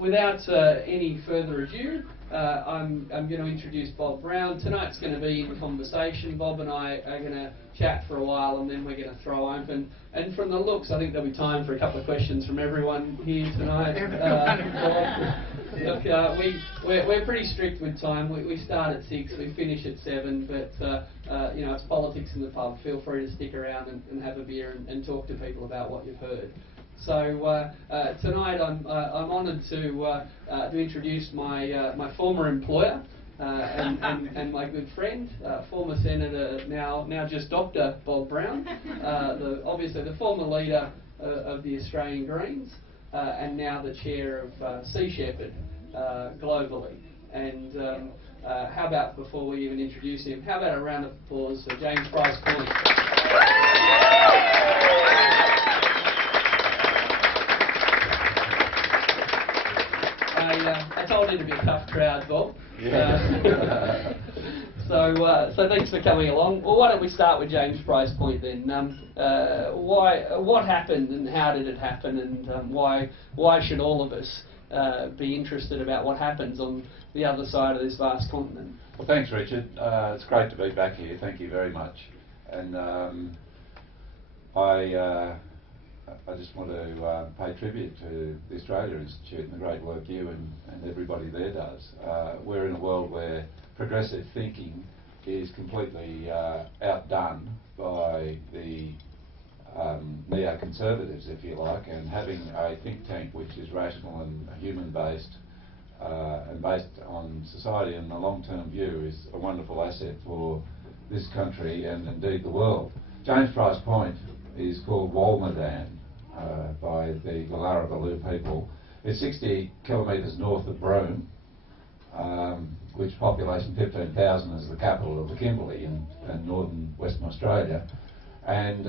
without any further ado, I'm going to introduce Bob Brown. Tonight's going to be in conversation. Bob and I are going to chat for a while, and then we're going to throw open. And from the looks, I think there'll be time for a couple of questions from everyone here tonight. Look, we're pretty strict with time. We start at 6, we finish at 7, but you know, it's politics in the pub. Feel free to stick around and have a beer and talk to people about what you've heard. So tonight I'm honoured to introduce my former employer and my good friend, former Senator, now just Dr. Bob Brown, obviously the former leader of the Australian Greens, and now the chair of Sea Shepherd globally. And how about, before we even introduce him, how about a round of applause for James Price Point? I told you to be a tough crowd, Bob. Yeah. So thanks for coming along. Well, why don't we start with James Price Point then? What happened and how did it happen, and why should all of us be interested about what happens on the other side of this vast continent? Well, thanks, Richard. It's great to be back here. Thank you very much. And I just want to pay tribute to the Australia Institute and the great work you and everybody there does. We're in a world where progressive thinking is completely outdone by the neoconservatives, if you like, and having a think tank which is rational and human-based and based on society and the long-term view is a wonderful asset for this country and indeed the world. James Price Point is called Walmadan by the Gallaraballoo people. It's 60 kilometres north of Broome, which population 15,000 is the capital of the Kimberley in northern Western Australia. And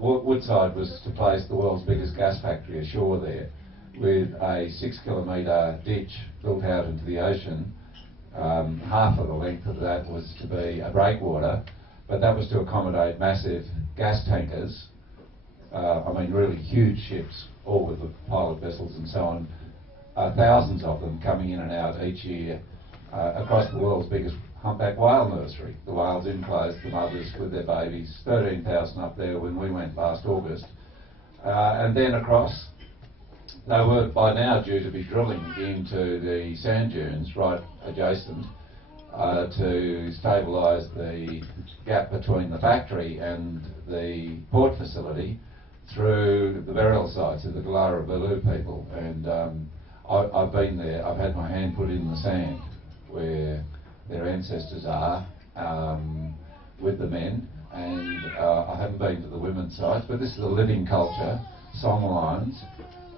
Woodside was to place the world's biggest gas factory ashore there, with a 6 kilometre ditch built out into the ocean. Half of the length of that was to be a breakwater, but that was to accommodate massive gas tankers. I mean, really huge ships, all with the pilot vessels and so on. Thousands of them coming in and out each year across the world's biggest humpback whale nursery. The whales enclosed, the mothers with their babies, 13,000 up there when we went last August. And then across, they were by now due to be drilling into the sand dunes right adjacent to stabilise the gap between the factory and the port facility through the burial sites of the Gallaraballoo people. And I've been there, I've had my hand put in the sand where their ancestors are with the men, and I haven't been to the women's sites, but this is a living culture, songlines,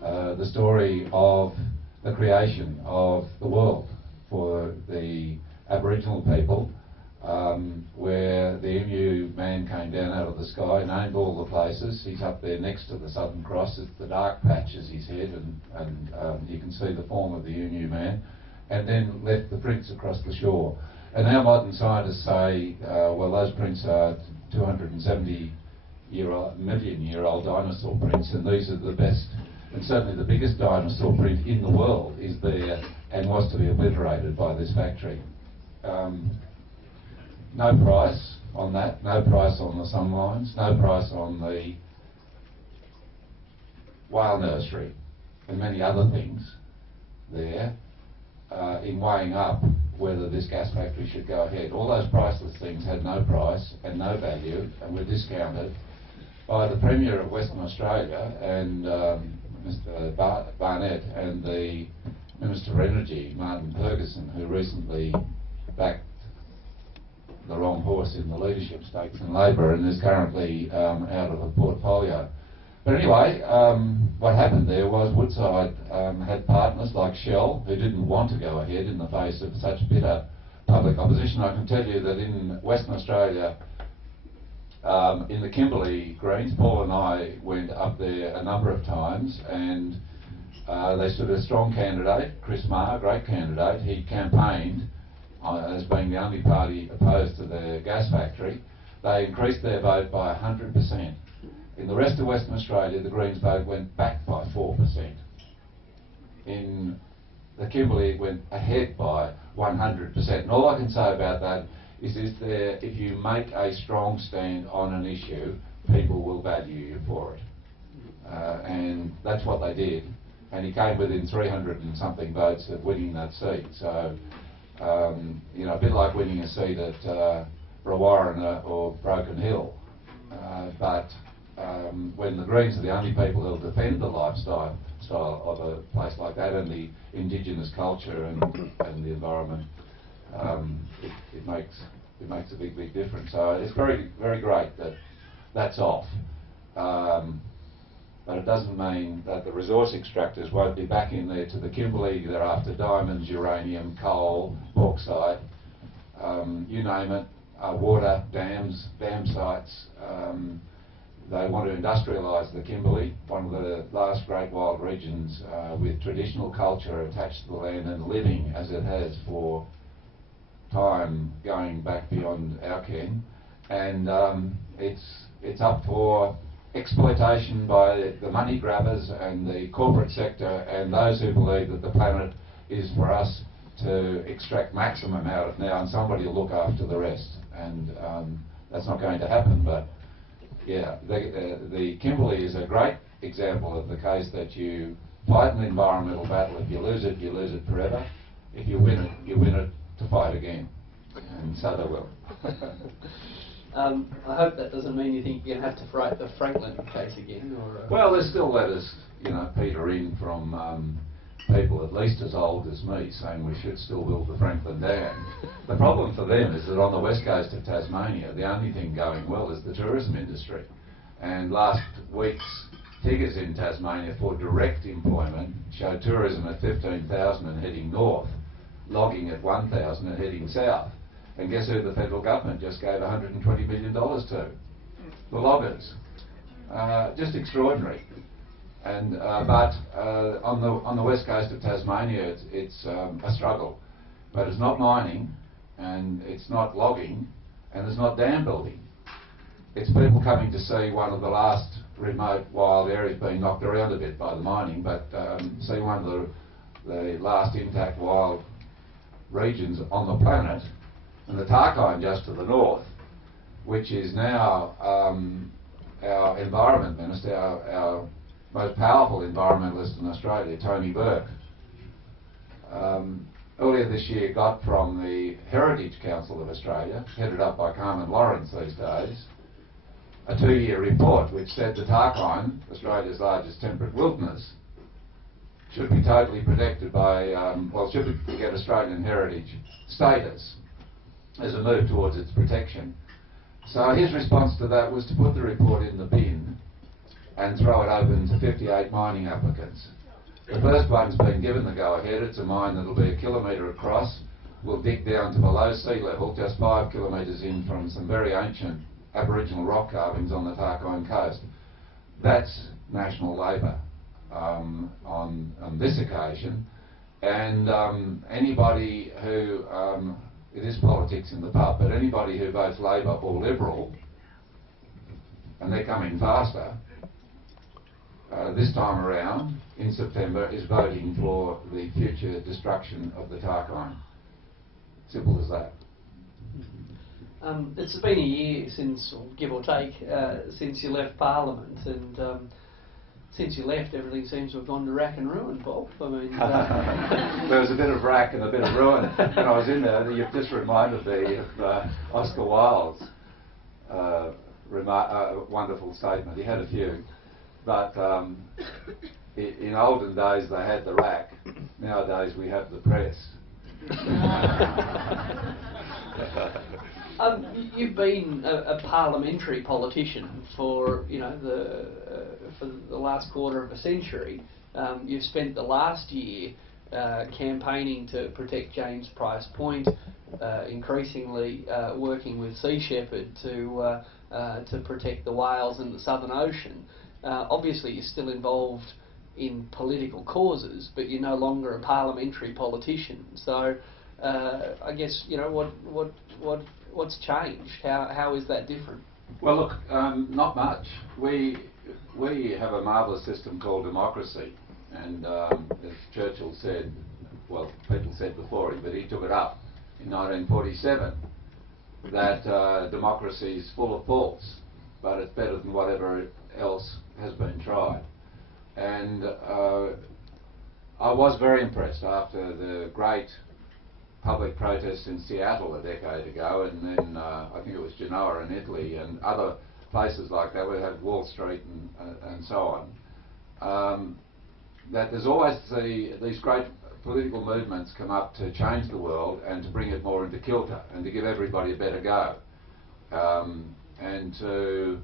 the story of the creation of the world for the Aboriginal people, where the emu man came down out of the sky, named all the places. He's up there next to the Southern Cross. The dark patch is his head, and you can see the form of the emu man, and then left the prints across the shore. And now modern scientists say, well, those prints are 270 million-year-old dinosaur prints, and these are the best, and certainly the biggest dinosaur print in the world is there and was to be obliterated by this factory. No price on that, no price on the sunlines, no price on the whale nursery and many other things there in weighing up whether this gas factory should go ahead. All those priceless things had no price and no value and were discounted by the Premier of Western Australia and Mr Barnett and the Minister for Energy, Martin Ferguson, who recently backed the wrong horse in the leadership stakes in Labor and is currently out of the portfolio. But anyway, what happened there was Woodside had partners like Shell who didn't want to go ahead in the face of such bitter public opposition. I can tell you that in Western Australia, in the Kimberley Greens, Paul and I went up there a number of times, and they stood a strong candidate, Chris Maher, great candidate. He campaigned as being the only party opposed to the gas factory. They increased their vote by 100%. In the rest of Western Australia, the Greens vote went back by 4%. in the Kimberley it went ahead by 100%. And all I can say about that is if you make a strong stand on an issue, people will value you for it. And that's what they did. And he came within 300 and something votes of winning that seat. So, you know, a bit like winning a seat at Brewarrina or Broken Hill. But when the Greens are the only people who'll defend the lifestyle of a place like that and the indigenous culture and the environment, it makes a big difference. So it's very great that that's off. But it doesn't mean that the resource extractors won't be back in there to the Kimberley. They're after diamonds, uranium, coal, bauxite, you name it, water, dams, dam sites. They want to industrialise the Kimberley, one of the last great wild regions with traditional culture attached to the land and living as it has for time going back beyond our ken. And it's up for exploitation by the money grabbers and the corporate sector and those who believe that the planet is for us to extract maximum out of now and somebody will look after the rest. And that's not going to happen. But yeah, the Kimberley is a great example of the case that you fight an environmental battle. If you lose it forever. If you win it to fight again. And so they will. I hope that doesn't mean you think you're going to have to fight the Franklin case again, or... Well, there's still letters, you know, peter in from people at least as old as me saying we should still build the Franklin Dam. The problem for them is that on the west coast of Tasmania, the only thing going well is the tourism industry. And last week's figures in Tasmania for direct employment showed tourism at 15,000 and heading north, logging at 1,000 and heading south. And guess who the federal government just gave $120 million to? The loggers. Just extraordinary. And but on the west coast of Tasmania, it's a struggle. But it's not mining, and it's not logging, and it's not dam building. It's people coming to see one of the last remote wild areas being knocked around a bit by the mining, but see one of the last intact wild regions on the planet. And the Tarkine just to the north, which is now our Environment Minister, our most powerful environmentalist in Australia, Tony Burke, earlier this year got from the Heritage Council of Australia, headed up by Carmen Lawrence these days, a 2-year report which said the Tarkine, Australia's largest temperate wilderness, should be totally protected by, should get Australian heritage status as a move towards its protection. So his response to that was to put the report in the bin and throw it open to 58 mining applicants. The first one's been given the go-ahead. It's a mine that'll be 1 kilometre across. We'll dig down to below sea level, just 5 kilometres in from some very ancient Aboriginal rock carvings on the Tarkine coast. That's national labour on this occasion. And anybody who... it is politics in the pub, but anybody who votes Labor or Liberal, and they're coming faster, this time around in September is voting for the future destruction of the Tarkine. Simple as that. It's been a year since, or give or take, since you left Parliament, and since you left, everything seems to have gone to rack and ruin, Bob. I mean, there was a bit of rack and a bit of ruin when I was in there. You've just reminded me of Oscar Wilde's wonderful statement. He had a few, but in olden days they had the rack. Nowadays we have the press. You've been a parliamentary politician for for the last quarter of a century. You've spent the last year campaigning to protect James Price Point, increasingly working with Sea Shepherd to protect the whales in the Southern Ocean. Obviously, you're still involved in political causes, but you're no longer a parliamentary politician. So, I guess what's changed? How is that different? Well, look, not much. We have a marvellous system called democracy, And as Churchill said, well, people said before him, but he took it up in 1947, that democracy is full of faults, but it's better than whatever else has been tried. And I was very impressed after the great public protest in Seattle a decade ago, and then I think it was Genoa in Italy and other places like that. We had Wall Street and so on. That there's always these great political movements come up to change the world and to bring it more into kilter and to give everybody a better go, and to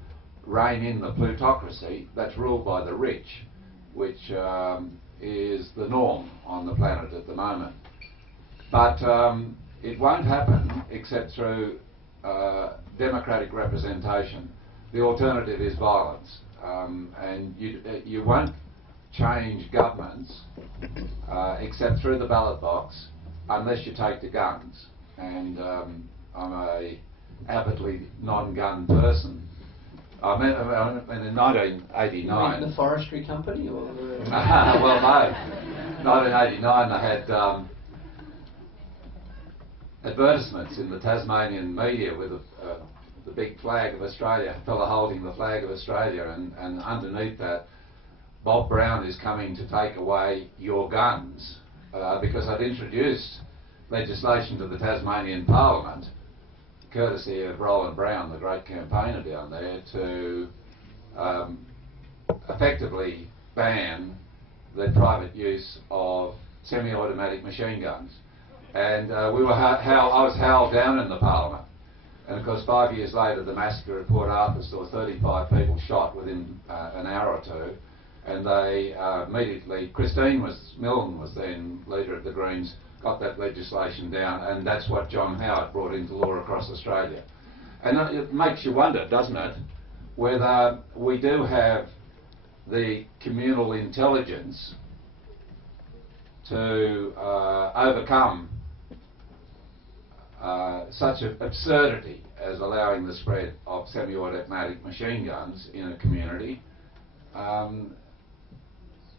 rein in the plutocracy that's ruled by the rich, which is the norm on the planet at the moment. But it won't happen except through democratic representation. The alternative is violence, and you won't change governments except through the ballot box unless you take to guns. And I'm a avidly non-gun person. I mean, in 1989... The forestry company? Or well, no. 1989 I had advertisements in the Tasmanian media with the big flag of Australia, a fella holding the flag of Australia, and underneath that, Bob Brown is coming to take away your guns, because I'd introduced legislation to the Tasmanian Parliament, courtesy of Roland Brown, the great campaigner down there, to effectively ban the private use of semi-automatic machine guns. And I was howled down in the Parliament. And of course 5 years later the massacre at Port Arthur saw 35 people shot within an hour or two. And they immediately, Milne was then leader of the Greens, got that legislation down, and that's what John Howard brought into law across Australia. And it makes you wonder, doesn't it, whether we do have the communal intelligence to overcome such an absurdity as allowing the spread of semi-automatic machine guns in a community,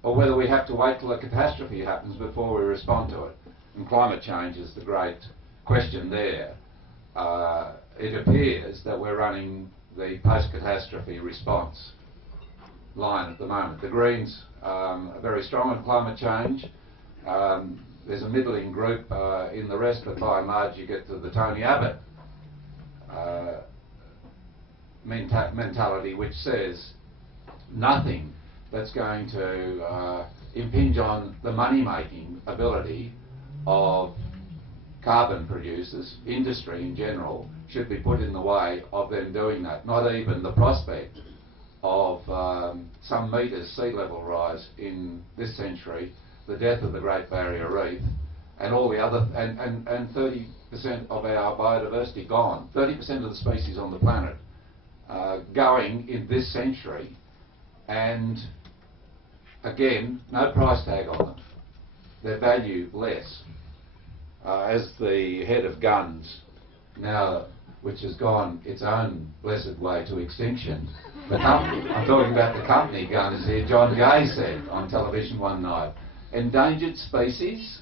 or whether we have to wait till a catastrophe happens before we respond to it. And climate change is the great question there. It appears that we're running the post-catastrophe response line at the moment. The Greens are very strong on climate change. There's a middling group in the rest, but by and large you get to the Tony Abbott mentality, which says nothing that's going to impinge on the money-making ability of carbon producers, industry in general, should be put in the way of them doing that. Not even the prospect of some metres sea level rise in this century, the death of the Great Barrier Reef, and all the other, and 30% of our biodiversity gone, 30% of the species on the planet going in this century, and again, no price tag on them. Their value less. As the head of guns, now, which has gone its own blessed way to extinction, I'm talking about the company guns here, John Gay said on television one night, endangered species?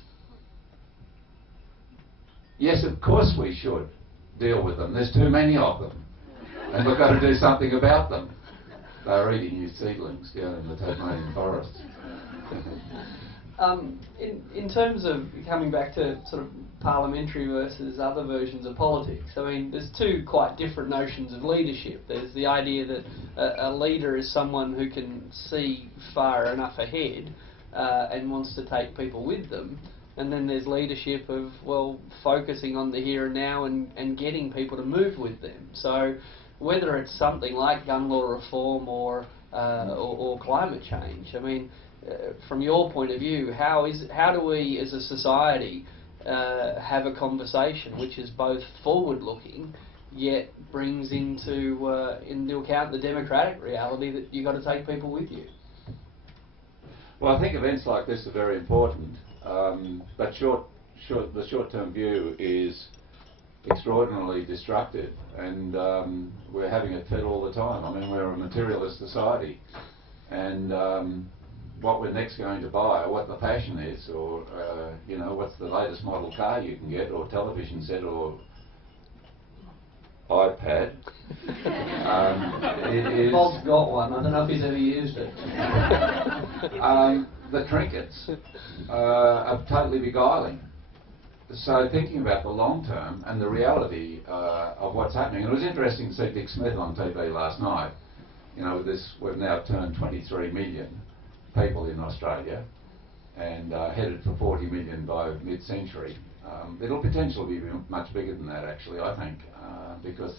Yes, of course we should deal with them. There's too many of them. And we've got to do something about them. They're eating you seedlings down in the Tasmanian forest. In terms of coming back to sort of parliamentary versus other versions of politics, I mean, there's two quite different notions of leadership. There's the idea that a leader is someone who can see far enough ahead and wants to take people with them. And then there's leadership of, well, focusing on the here and now and getting people to move with them. So whether it's something like gun law reform or climate change, I mean, from your point of view, how do we as a society have a conversation which is both forward-looking yet brings into account the democratic reality that you've got to take people with you? Well, I think events like this are very important, but the short-term view is extraordinarily destructive, and we're having it fed all the time. I mean, we're a materialist society, and what we're next going to buy, or what the fashion is, or you know, what's the latest model car you can get, or television set, or iPad. It is Bob's got one. I don't know if he's ever used it. the trinkets are totally beguiling. So thinking about the long term and the reality of what's happening, and it was interesting to see Dick Smith on TV last night. You know, with this, we've now turned 23 million people in Australia, and headed for 40 million by mid-century. It'll potentially be much bigger than that, actually, I think, because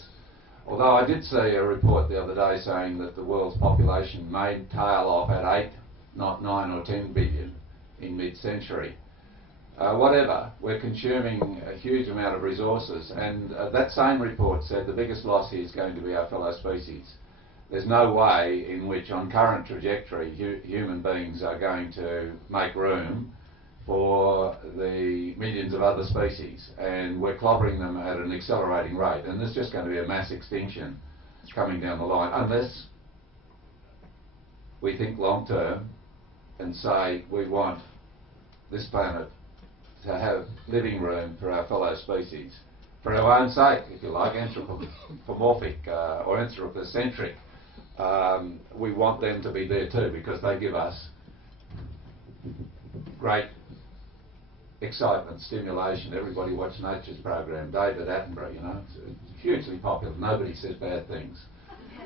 although I did see a report the other day saying that the world's population may tail off at 8, not 9 or 10 billion in mid-century. Whatever, we're consuming a huge amount of resources, and that same report said the biggest loss here is going to be our fellow species. There's no way in which, on current trajectory, human beings are going to make room for the millions of other species, and we're clobbering them at an accelerating rate, and there's just going to be a mass extinction coming down the line, unless we think long term and say we want this planet to have living room for our fellow species, for our own sake, if you like, anthropomorphic or anthropocentric. We want them to be there too, because they give us great excitement, stimulation. Everybody watched Nature's program, David Attenborough, you know, it's hugely popular. Nobody says bad things.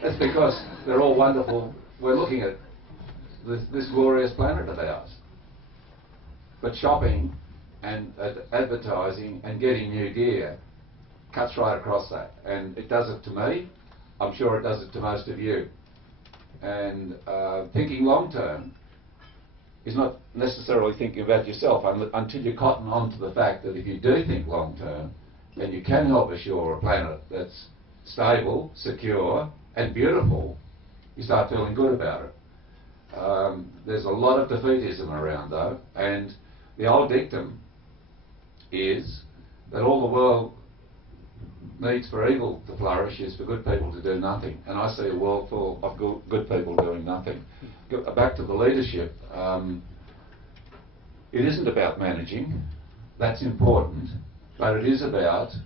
That's because they're all wonderful. We're looking at this glorious planet of ours. But shopping and advertising and getting new gear cuts right across that, and it does it to me. I'm sure it does it to most of you. And thinking long term is not necessarily thinking about yourself until you cotton on to the fact that if you do think long term, then you can help assure a planet that's stable, secure and beautiful. You start feeling good about it. There's a lot of defeatism around though, and the old dictum is that all the world needs for evil to flourish is for good people to do nothing, and I see a world full of good people doing nothing. Back to the leadership, it isn't about managing, that's important, but it is about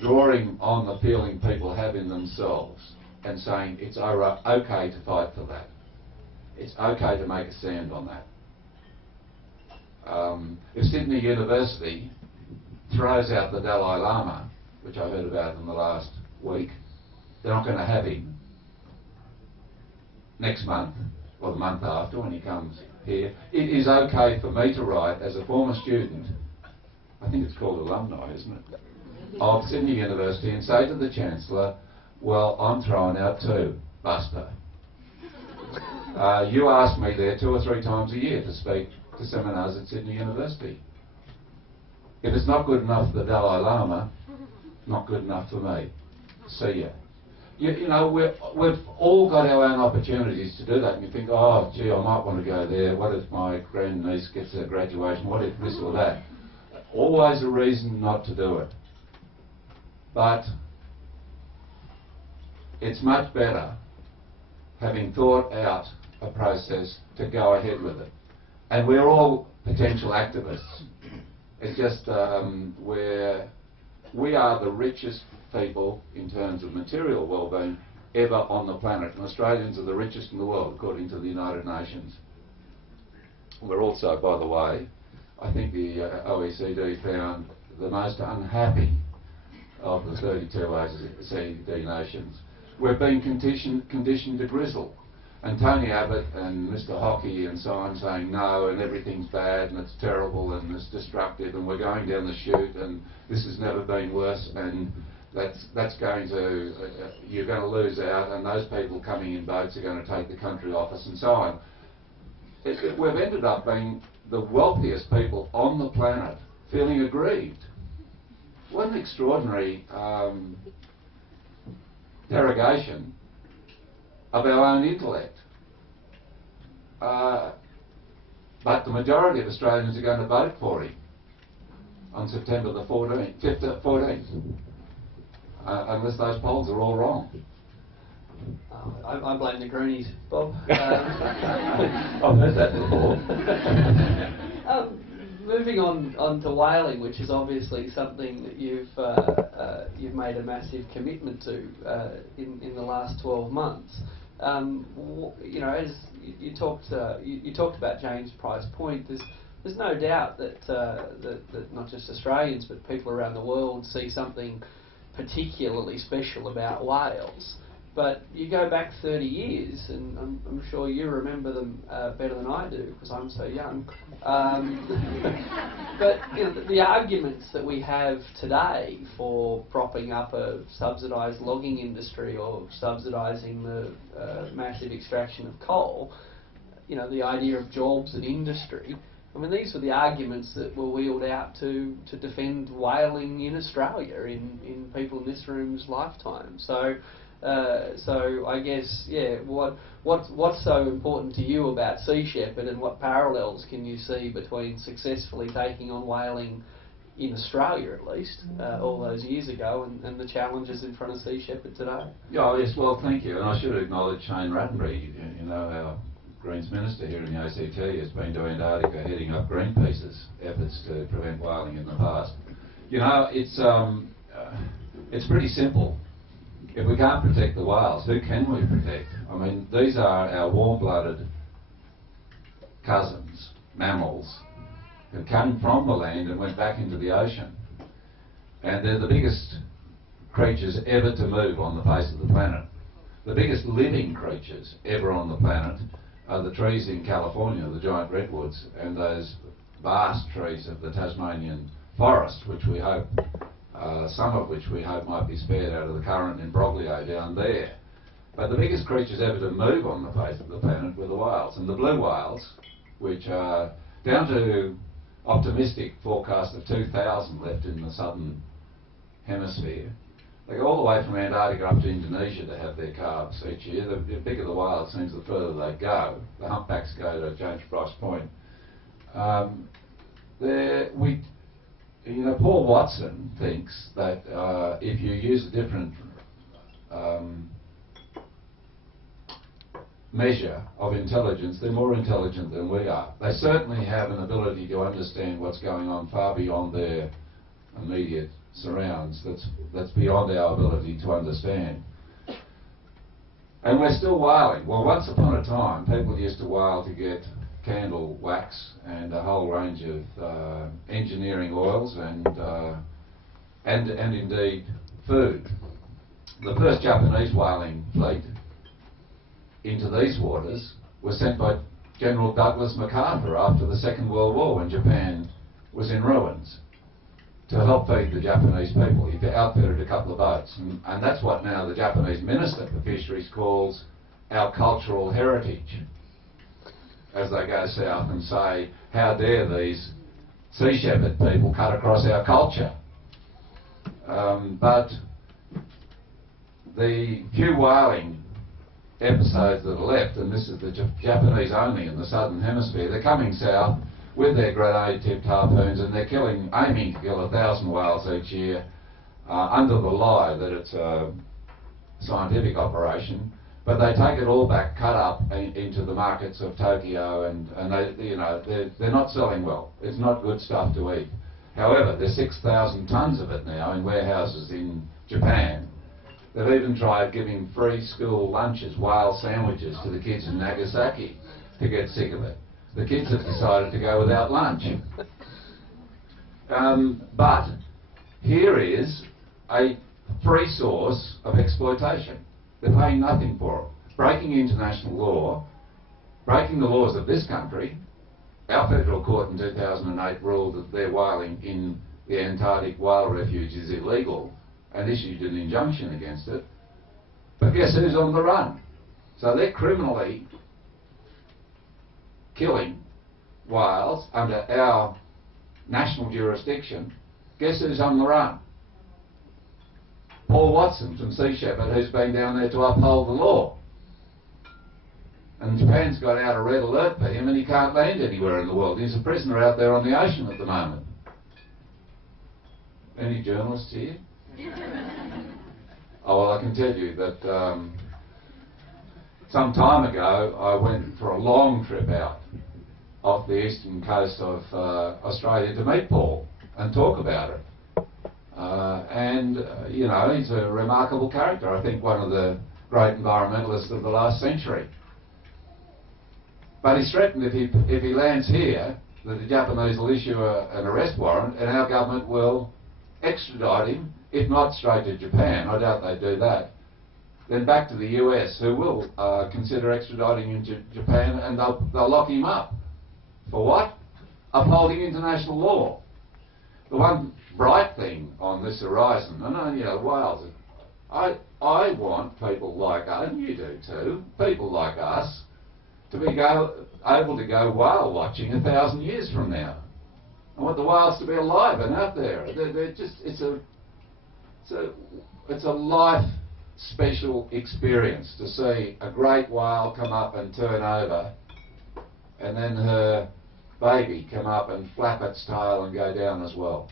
drawing on the feeling people have in themselves and saying it's okay to fight for that. It's okay to make a stand on that. If Sydney University throws out the Dalai Lama, which I heard about in the last week, they're not going to have him next month or the month after when he comes here. It is okay for me to write as a former student, I think it's called alumni, isn't it, of Sydney University, and say to the Chancellor, well, I'm throwing out too, Buster. You ask me there 2 or 3 times a year to speak to seminars at Sydney University. If it's not good enough for the Dalai Lama, not good enough for me. See ya. You know, we've all got our own opportunities to do that, and you think, oh, gee, I might want to go there. What if my grandniece gets a graduation? What if this or that? Always a reason not to do it. But it's much better, having thought out a process, to go ahead with it. And we're all potential activists. It's just we are the richest people in terms of material well-being ever on the planet, and Australians are the richest in the world according to the United Nations. We're also, by the way, I think the OECD found the most unhappy of the 32 OECD nations. We're being conditioned to grizzle. And Tony Abbott and Mr Hockey and so on saying no, and everything's bad and it's terrible and it's destructive and we're going down the chute and this has never been worse, and that's going to, you're going to lose out, and those people coming in boats are going to take the country off us and so on. We've ended up being the wealthiest people on the planet feeling aggrieved. What an extraordinary derogation of our own intellect. But the majority of Australians are going to vote for him on September the 14th, unless those polls are all wrong. I blame the Greenies, Bob. I've heard that before. Moving on to whaling, which is obviously something that you've made a massive commitment to in the last 12 months. You know, as you talked about James Price Point, there's no doubt that that not just Australians but people around the world see something particularly special about whales. But you go back 30 years, and I'm sure you remember them better than I do because I'm so young. But you know, the arguments that we have today for propping up a subsidised logging industry or subsidising the massive extraction of coal, you know, the idea of jobs and industry. I mean, these were the arguments that were wheeled out to defend whaling in Australia in people in this room's lifetime. So I guess, yeah, what's so important to you about Sea Shepherd, and what parallels can you see between successfully taking on whaling in Australia, at least, all those years ago, and the challenges in front of Sea Shepherd today? Yeah, yes, well, thank you. And I should acknowledge Shane Rattenbury, you know, our Greens Minister here in the ACT, has been to Antarctica heading up Greenpeace's efforts to prevent whaling in the past. You know, it's pretty simple. If we can't protect the whales, who can we protect? I mean, these are our warm-blooded cousins, mammals, who came from the land and went back into the ocean. And they're the biggest creatures ever to move on the face of the planet. The biggest living creatures ever on the planet are the trees in California, the giant redwoods, and those vast trees of the Tasmanian forest, which we hope some of which we hope might be spared out of the current imbroglio down there. But the biggest creatures ever to move on the face of the planet were the whales. And the blue whales, which are down to optimistic forecast of 2,000 left in the southern hemisphere. They go all the way from Antarctica up to Indonesia to have their calves each year. The bigger the whale seems, the further they go. The humpbacks go to James Price Point. You know, Paul Watson thinks that if you use a different measure of intelligence, they're more intelligent than we are. They certainly have an ability to understand what's going on far beyond their immediate surrounds. That's beyond our ability to understand. And we're still whaling. Well, once upon a time, people used to whale to get candle wax and a whole range of engineering oils and indeed food. The first Japanese whaling fleet into these waters was sent by General Douglas MacArthur after the Second World War, when Japan was in ruins, to help feed the Japanese people. He outfitted a couple of boats, and that's what now the Japanese Minister for Fisheries calls our cultural heritage, as they go south and say, how dare these Sea Shepherd people cut across our culture. But the few whaling episodes that are left, and this is the Japanese only in the southern hemisphere, they're coming south with their grenade-tipped harpoons, and they're aiming to kill 1,000 whales each year under the lie that it's a scientific operation. But they take it all back, cut up into the markets of Tokyo, and they, you know, they're not selling well. It's not good stuff to eat. However, there's 6,000 tonnes of it now in warehouses in Japan. They've even tried giving free school lunches, whale sandwiches, to the kids in Nagasaki to get sick of it. The kids have decided to go without lunch. But here is a free source of exploitation. They're paying nothing for it. Breaking international law, breaking the laws of this country. Our federal court in 2008 ruled that their whaling in the Antarctic whale refuge is illegal and issued an injunction against it. But guess who's on the run? So they're criminally killing whales under our national jurisdiction. Guess who's on the run? Paul Watson from Sea Shepherd, who's been down there to uphold the law. And Japan's got out a red alert for him, and he can't land anywhere in the world. He's a prisoner out there on the ocean at the moment. Any journalists here? Oh, well, I can tell you that some time ago, I went for a long trip out off the eastern coast of Australia to meet Paul and talk about it. You know, he's a remarkable character. I think one of the great environmentalists of the last century. But he's threatened if he lands here that the Japanese will issue an arrest warrant and our government will extradite him, if not straight to Japan, I doubt they do that, then back to the US, who will consider extraditing him to Japan, and they'll lock him up. For what? Upholding international law. The one bright thing on this horizon, and you know, Wales, I want people like us, and you do too, people like us, to be able to go whale watching 1,000 years from now. I want the whales to be alive and out there. They're just, it's a life special experience to see a great whale come up and turn over, and then her baby come up and flap its tail and go down as well.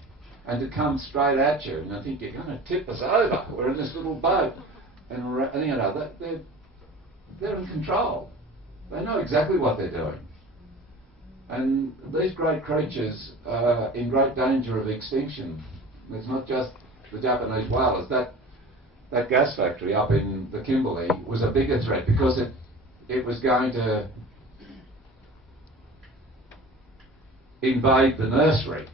And to come straight at you, and I think you're going to tip us over. We're in this little boat, and you know they're in control. They know exactly what they're doing. And these great creatures are in great danger of extinction. It's not just the Japanese whalers. That gas factory up in the Kimberley was a bigger threat because it was going to invade the nursery,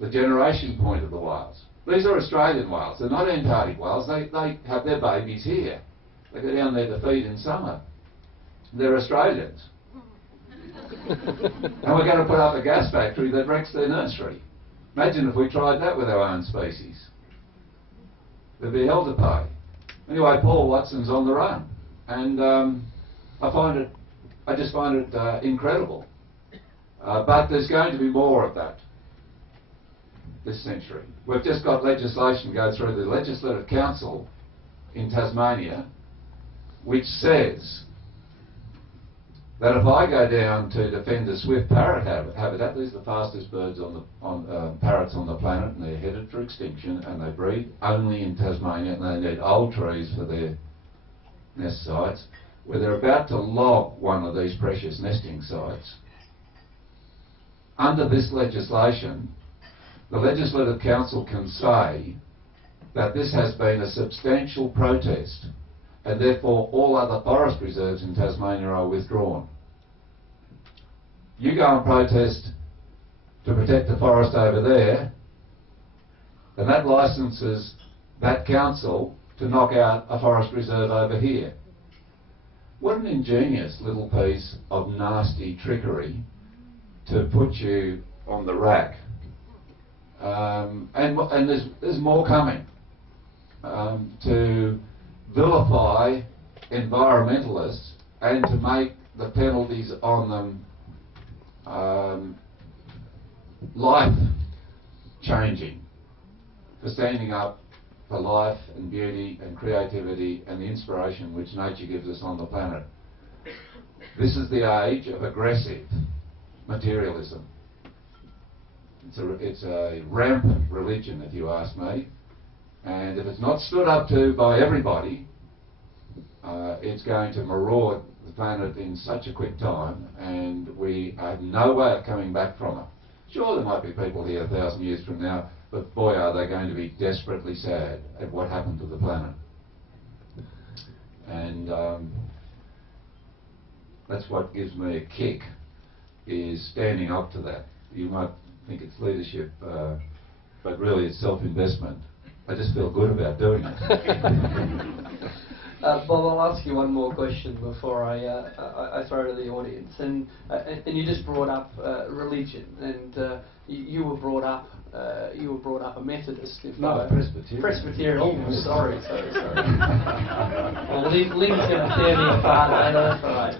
the generation point of the whales. These are Australian whales. They're not Antarctic whales. They have their babies here. They go down there to feed in summer. They're Australians. And we're going to put up a gas factory that wrecks their nursery. Imagine if we tried that with our own species. There'd be hell to pay. Anyway, Paul Watson's on the run. And I just find it incredible. But there's going to be more of that this century. We've just got legislation go through the Legislative Council in Tasmania, which says that if I go down to defend the swift parrot habitat, these are the fastest birds parrots on the planet, and they're headed for extinction, and they breed only in Tasmania, and they need old trees for their nest sites, where they're about to log one of these precious nesting sites. Under this legislation, the Legislative Council can say that this has been a substantial protest, and therefore all other forest reserves in Tasmania are withdrawn. You go and protest to protect the forest over there, and that licenses that council to knock out a forest reserve over here. What an ingenious little piece of nasty trickery to put you on the rack. And there's more coming to vilify environmentalists and to make the penalties on them life-changing for standing up for life and beauty and creativity and the inspiration which nature gives us on the planet. This is the age of aggressive materialism. It's a rampant religion, if you ask me, and if it's not stood up to by everybody, it's going to maraud the planet in such a quick time, and we have no way of coming back from it. Sure, there might be people here 1,000 years from now, but boy, are they going to be desperately sad at what happened to the planet. And that's what gives me a kick, is standing up to that. You might think it's leadership, but really it's self-investment. I just feel good about doing it. Bob, I'll ask you one more question before I throw to the audience. And you just brought up religion, and you were brought up a Methodist. No, Presbyterian. Presbyterian. Oh, sorry. Lynn's going to tear me apart. That's all right.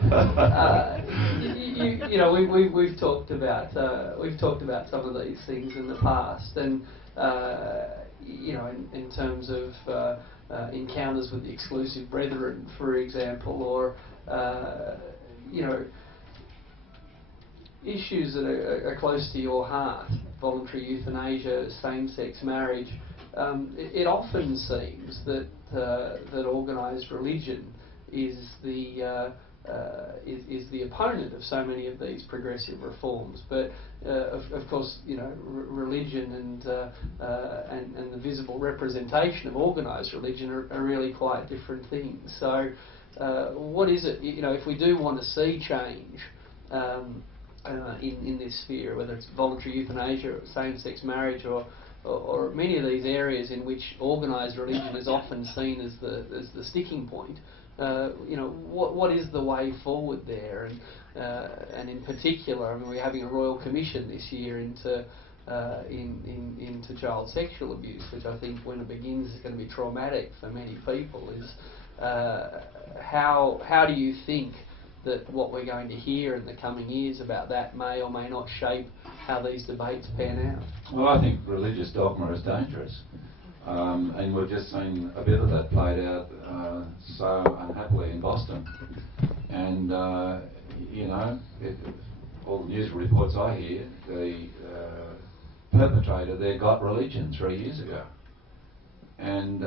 You know, we've talked about some of these things in the past, and you know, in terms of encounters with the exclusive brethren, for example, or you know, issues that are close to your heart, voluntary euthanasia, same-sex marriage. It often seems that organised religion is the opponent of so many of these progressive reforms. But of course, you know, religion and the visible representation of organised religion are really quite different things. So, what is it? You know, if we do want to see change in this sphere, whether it's voluntary euthanasia, or same-sex marriage, or many of these areas in which organised religion is often seen as the sticking point. You know, what is the way forward there? And in particular, I mean, we're having a Royal Commission this year into child sexual abuse, which I think, when it begins, is going to be traumatic for many people. Is how do you think that what we're going to hear in the coming years about that may or may not shape how these debates pan out? Well, I think religious dogma is dangerous. And we've just seen a bit of that played out so unhappily in Boston. And, you know, all the news reports I hear, the perpetrator there got religion 3 years ago. And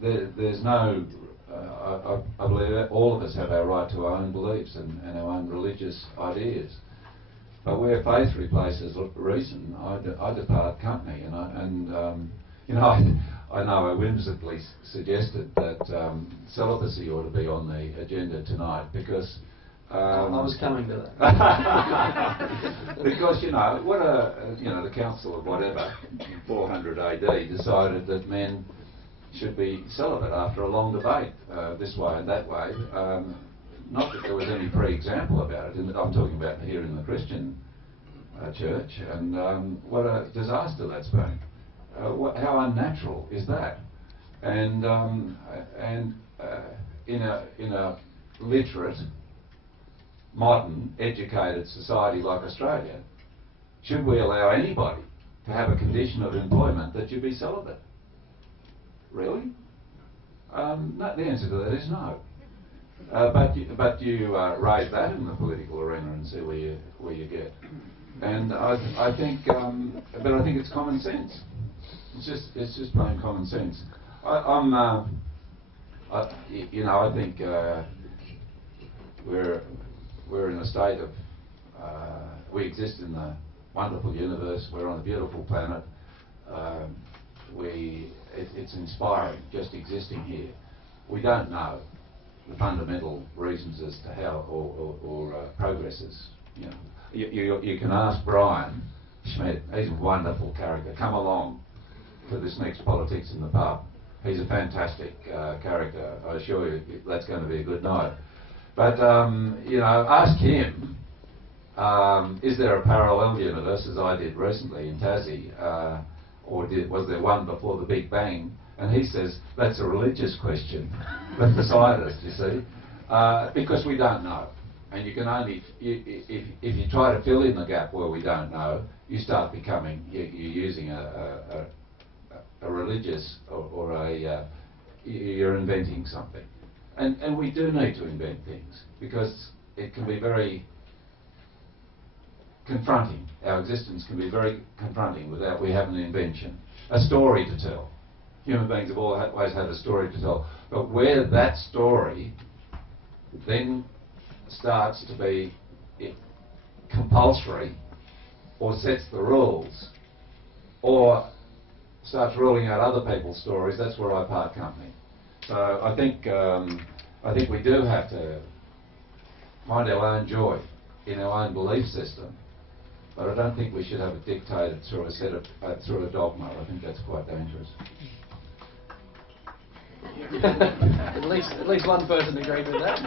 there's no... I believe that all of us have our right to our own beliefs and our own religious ideas. But where faith replaces reason, I depart company. You know, I know I whimsically suggested that celibacy ought to be on the agenda tonight because... I was coming to that. Because, you know, the Council of whatever, 400 AD, decided that men should be celibate after a long debate, this way and that way. Not that there was any pre-example about it. I'm talking about here in the Christian church, and what a disaster that's been. How unnatural is that? And in a literate, modern, educated society like Australia, should we allow anybody to have a condition of employment that you be celibate? Really? No, the answer to that is no. But you raise that in the political arena and see where you get. And I think it's common sense. It's just plain common sense. I think we're in a state of we exist in the wonderful universe. We're on a beautiful planet. It's inspiring just existing here. We don't know the fundamental reasons as to how or progress is. You know, you can ask Brian Schmidt. He's a wonderful character. Come along to this next Politics in the Pub. He's a fantastic character. I assure you that's going to be a good night. But you know, ask him. Is there a parallel universe, as I did recently in Tassie, or was there one before the Big Bang? And he says that's a religious question with the scientists, you see, because we don't know. And you can only, if you try to fill in the gap where we don't know, you start becoming, you're using a religious or you're inventing something. And we do need to invent things because it can be very confronting. Our existence can be very confronting without we have an invention, a story to tell. Human beings have always had a story to tell, but where that story then starts to be compulsory or sets the rules or starts ruling out other people's stories, that's where I part company. So I think we do have to find our own joy in our own belief system, but I don't think we should have it dictated through a dogma. I think that's quite dangerous. at least one person agreed with that.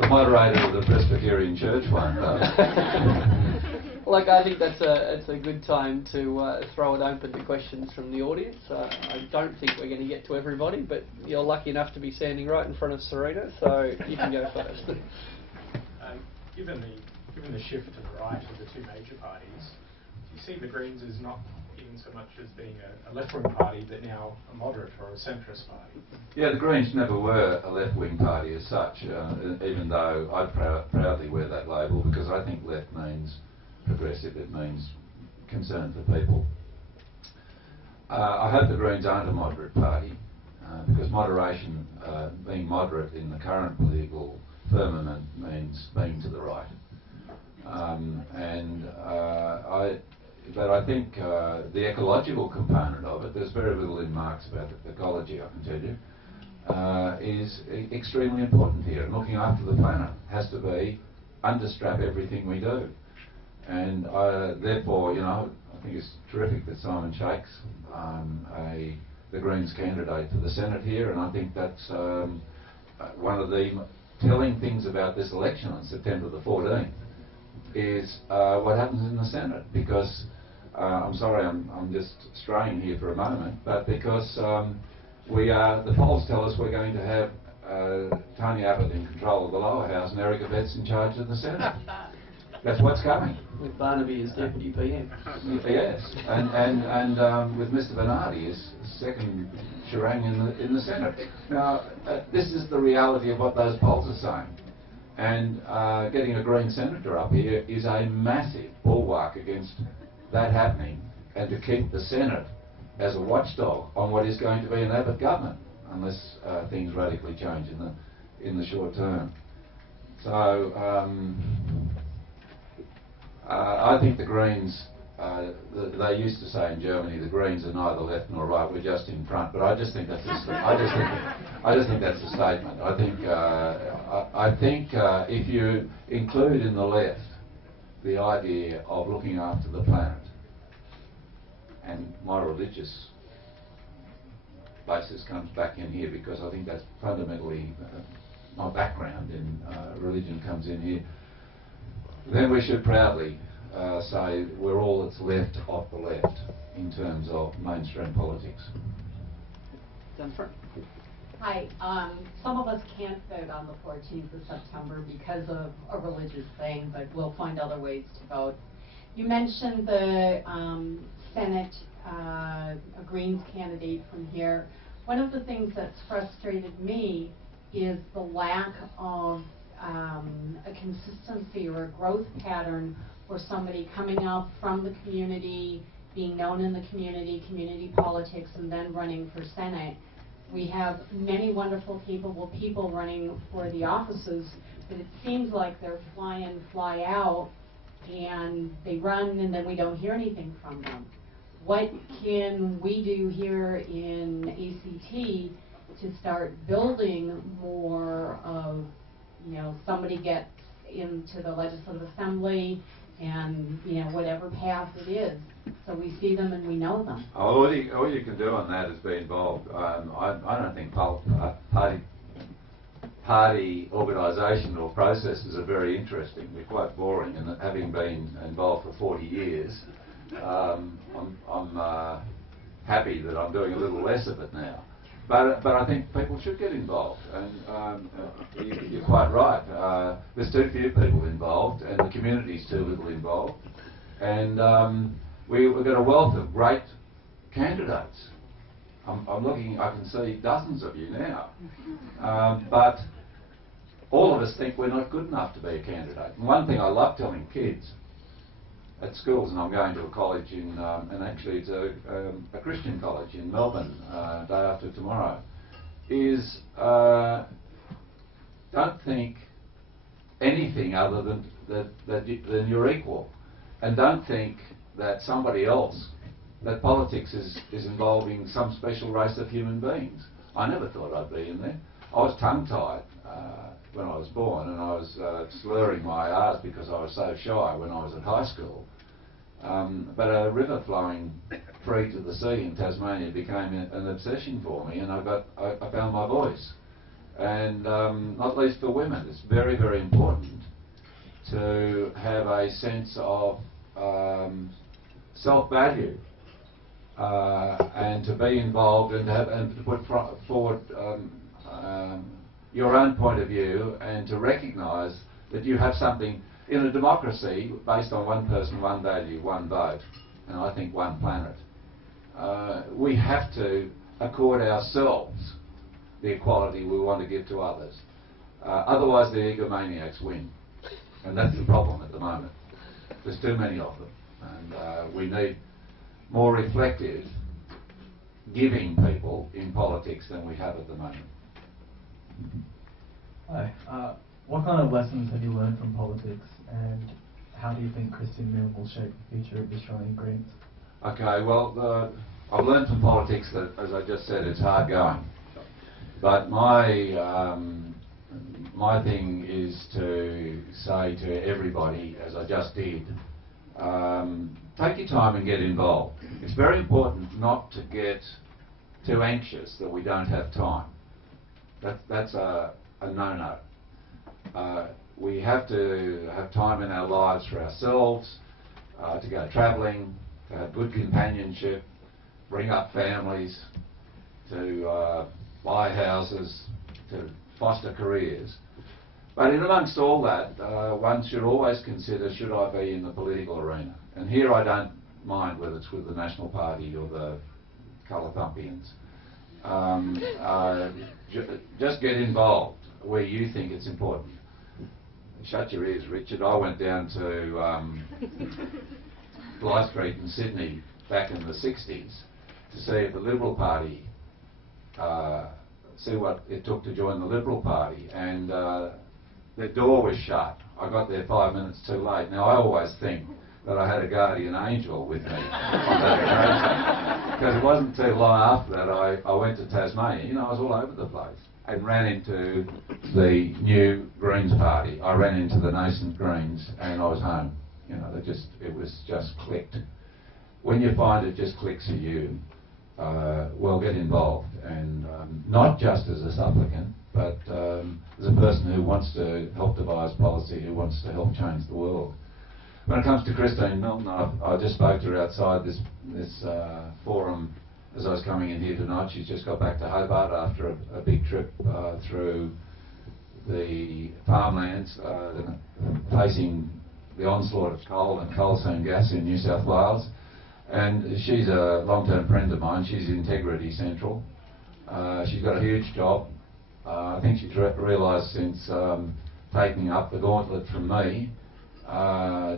The moderator of the Presbyterian Church one. Look, I think it's a good time to throw it open to questions from the audience. I don't think we're going to get to everybody, but you're lucky enough to be standing right in front of Serena, so you can go first. Given the shift to the right of the two major parties, do you see the Greens as not even so much as being a left-wing party, but now a moderate or a centrist party? Yeah, the Greens never were a left-wing party as such, even though I proudly wear that label, because I think left means progressive, it means concern for people. I hope the Greens aren't a moderate party. because moderation, being moderate in the current political firmament means being to the right. But I think the ecological component of it, there's very little in Marx about ecology, I can tell you, is extremely important here. And looking after the planet has to be understrap everything we do. And therefore, you know, I think it's terrific that Simon Shake's the Greens candidate for the Senate here, and I think that's one of the telling things about this election on September the 14th is what happens in the Senate, because I'm sorry, I'm just straying here for a moment, but because the polls tell us we're going to have Tony Abbott in control of the lower house and Eric Abetz in charge of the Senate. That's what's coming. With Barnaby as Deputy PM. Yes, and with Mr Bernardi as second Shirang in the Senate. Now, this is the reality of what those polls are saying. And getting a Green senator up here is a massive bulwark against that happening, and to keep the Senate as a watchdog on what is going to be an Abbott government, unless things radically change in the short term. So I think the Greens, they used to say in Germany, the Greens are neither left nor right, we're just in front. But I just think that's I just think that's a statement. I think if you include in the left the idea of looking after the planet, and my religious basis comes back in here, because I think that's fundamentally my background in religion comes in here, then we should proudly say we're all that's left of the left in terms of mainstream politics. Jennifer? Hi. Some of us can't vote on the 14th of September because of a religious thing, but we'll find other ways to vote. You mentioned the Senate, a Greens candidate from here. One of the things that's frustrated me is the lack of a consistency or a growth pattern for somebody coming up from the community, being known in the community politics, and then running for Senate. We have many wonderful, capable people running for the offices, but it seems like they're fly in, fly out, and they run and then we don't hear anything from them. What can we do here in ACT to start building more of, you know, somebody gets into the Legislative Assembly and, you know, whatever path it is, so we see them and we know them. All you can do on that is be involved. I don't think party organisation or processes are very interesting. They're quite boring, and having been involved for 40 years, I'm happy that I'm doing a little less of it now. But I think people should get involved, and you're quite right. There's too few people involved, and the community's too little involved. And we've got a wealth of great candidates. I'm looking, I can see dozens of you now. But all of us think we're not good enough to be a candidate. And one thing I love telling kids at schools, and I'm going to a college in, and actually it's a Christian college in Melbourne, day after tomorrow, is don't think anything other than you're equal, and don't think that somebody else, that politics is involving some special race of human beings. I never thought I'd be in there. I was tongue-tied when I was born, and I was slurring my R's because I was so shy when I was at high school. But a river flowing free to the sea in Tasmania became an obsession for me, and I found my voice. And not least for women, it's very, very important to have a sense of self-value and to be involved and to put forward your own point of view, and to recognise that you have something in a democracy based on one person, one value, one vote, and I think one planet. We have to accord ourselves the equality we want to give to others. Otherwise the egomaniacs win, and that's the problem at the moment. There's too many of them, and we need more reflective giving people in politics than we have at the moment. Hi. What kind of lessons have you learned from politics, and how do you think Christine Milne will shape the future of Australian Greens? Okay, well, I've learned from politics that, as I just said, it's hard going. But my thing is to say to everybody, as I just did, take your time and get involved. It's very important not to get too anxious that we don't have time. That's a no-no. We have to have time in our lives for ourselves, to go travelling, to have good companionship, bring up families, to buy houses, to foster careers. But in amongst all that, one should always consider, should I be in the political arena? And here I don't mind whether it's with the National Party or the Colour-Thumpians. Just get involved where you think it's important. Shut your ears, Richard. I went down to Blythe Street in Sydney back in the 60s to see if the Liberal Party, see what it took to join the Liberal Party, and the door was shut. I got there 5 minutes too late. Now I always think that I had a guardian angel with me on that occasion, because it wasn't too long after that I went to Tasmania. You know, I was all over the place and ran into the new Greens Party. I ran into the nascent Greens and I was home. You know, it was just clicked. When you find it just clicks for you, well, get involved, and not just as a supplicant, but as a person who wants to help devise policy, who wants to help change the world. When it comes to Christine Milne, I just spoke to her outside this forum as I was coming in here tonight. She's just got back to Hobart after a big trip through the farmlands, facing the onslaught of coal and coal seam gas in New South Wales. And she's a long-term friend of mine. She's Integrity Central. She's got a huge job. I think she's realised since taking up the gauntlet from me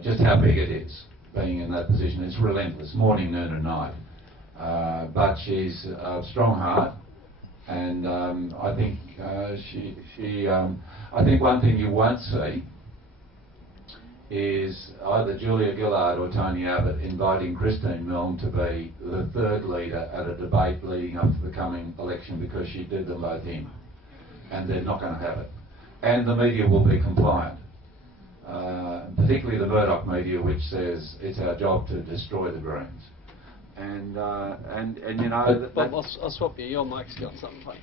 just how big it is being in that position. It's relentless, morning, noon and night. But she's a strong heart, and I think I think one thing you won't see is either Julia Gillard or Tony Abbott inviting Christine Milne to be the third leader at a debate leading up to the coming election, because she did them both in, and they're not going to have it. And the media will be compliant, particularly the Murdoch media, which says it's our job to destroy the Greens. And you know... But I'll swap you. Your mic's got something funny.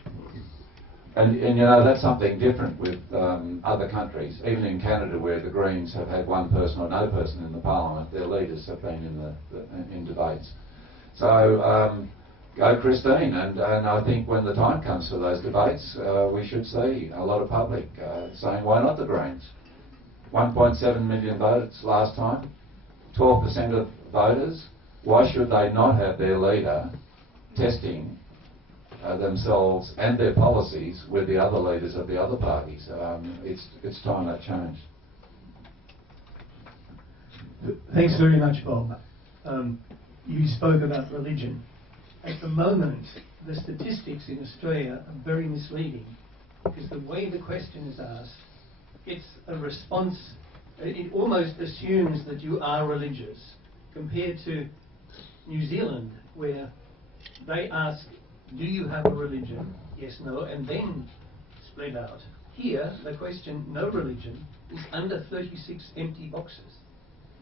And you know, that's something different with other countries. Even in Canada, where the Greens have had one person or no person in the Parliament, their leaders have been in debates. So go Christine, and I think when the time comes for those debates, we should see a lot of public saying, why not the Greens? 1.7 million votes last time, 12% of voters. Why should they not have their leader testing themselves and their policies with the other leaders of the other parties? It's time that changed. Thanks very much, Bob. You spoke about religion. At the moment, the statistics in Australia are very misleading, because the way the question is asked, it's a response, it almost assumes that you are religious, compared to New Zealand, where they ask, do you have a religion? Yes, no, and then split out. Here, the question, no religion, is under 36 empty boxes.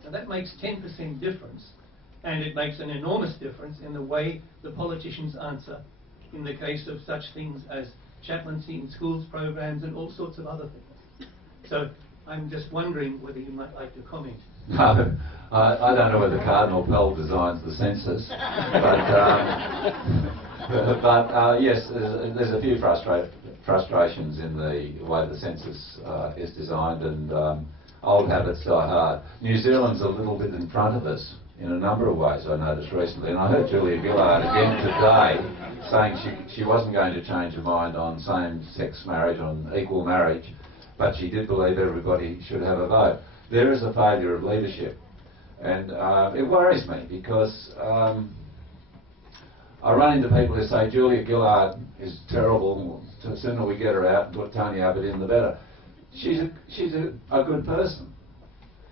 Now that makes 10% difference, and it makes an enormous difference in the way the politicians answer in the case of such things as chaplaincy in schools programs and all sorts of other things. So I'm just wondering whether you might like to comment. No, I don't know whether Cardinal Pell designs the census, but yes, there's a few frustrations in the way the census is designed, and old habits die hard. New Zealand's a little bit in front of us in a number of ways, I noticed recently, and I heard Julia Gillard again today saying she wasn't going to change her mind on same-sex marriage, on equal marriage, but she did believe everybody should have a vote. There is a failure of leadership, and it worries me, because I run into people who say Julia Gillard is terrible, the sooner we get her out and put Tony Abbott in, the better. She's a good person.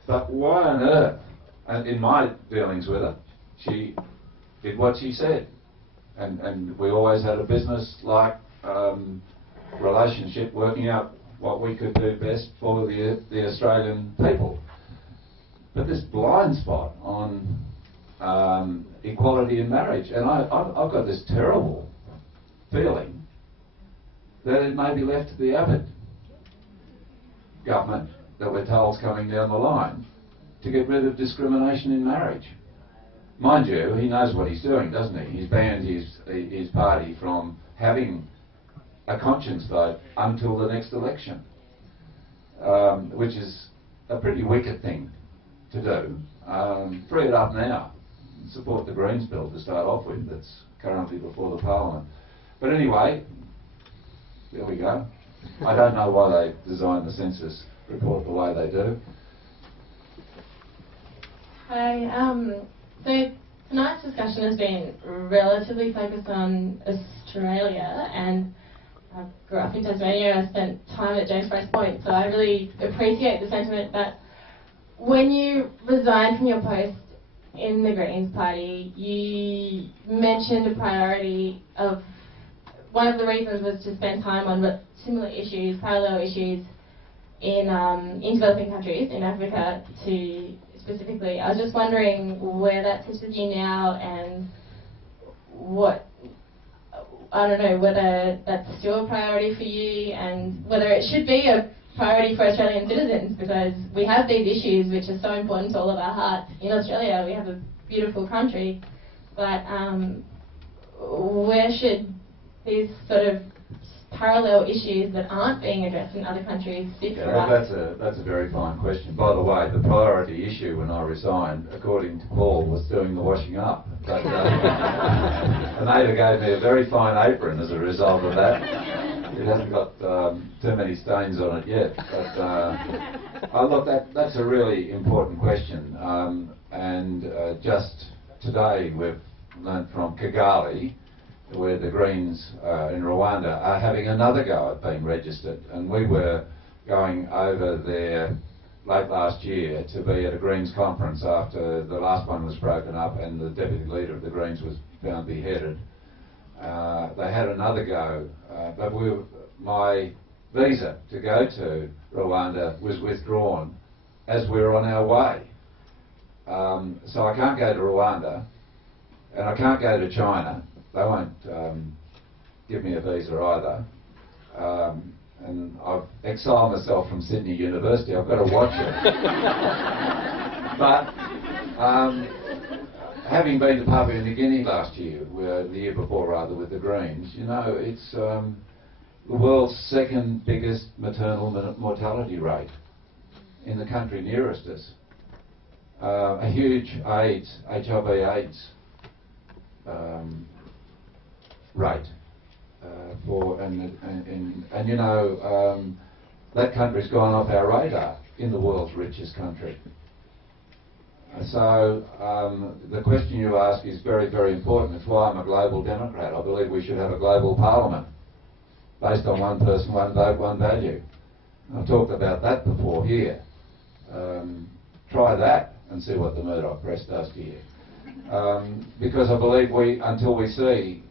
But why on earth, and in my dealings with her, she did what she said. And we always had a business-like relationship, working out what we could do best for the Australian people. But this blind spot on equality in marriage, and I've got this terrible feeling that it may be left to the Abbott government that we're told is coming down the line to get rid of discrimination in marriage. Mind you, he knows what he's doing, doesn't he? He's banned his party from having a conscience vote until the next election, which is a pretty wicked thing to do. Free it up now. Support the Greens bill to start off with, that's currently before the Parliament. But anyway, there we go. I don't know why they designed the census report the way they do. Hi, so tonight's discussion has been relatively focused on Australia, and I grew up in Tasmania. I spent time at James Price Point, so I really appreciate the sentiment that when you resigned from your post in the Greens Party, you mentioned a priority of, one of the reasons was to spend time on similar issues, parallel issues in developing countries, in Africa to specifically. I was just wondering where that sits with you now, and what, I don't know, whether that's still a priority for you, and whether it should be a priority for Australian citizens, because we have these issues which are so important to all of our hearts. In Australia, we have a beautiful country, but where should these sort of parallel issues that aren't being addressed in other countries sit for us? That's a very fine question. By the way, the priority issue when I resigned, according to Paul, was doing the washing up. But, Anita gave me a very fine apron as a result of that. It hasn't got too many stains on it yet. But look, that's a really important question. Just today we've learnt from Kigali, where the Greens in Rwanda are having another go at being registered. And we were going over there late last year to be at a Greens conference after the last one was broken up and the deputy leader of the Greens was found beheaded. They had another go, but my visa to go to Rwanda was withdrawn as we were on our way. So I can't go to Rwanda, and I can't go to China. They won't give me a visa either. And I've exiled myself from Sydney University. I've got to watch it. But having been to Papua New Guinea last year, the year before rather, with the Greens, you know, it's the world's second biggest maternal mortality rate in the country nearest us. A huge HIV/AIDS rate and you know, that country's gone off our radar in the world's richest country. So the question you ask is very, very important. It's why I'm a global Democrat. I believe we should have a global parliament based on one person, one vote, one value. I've talked about that before here. Try that and see what the Murdoch press does to you. Because I believe until we see,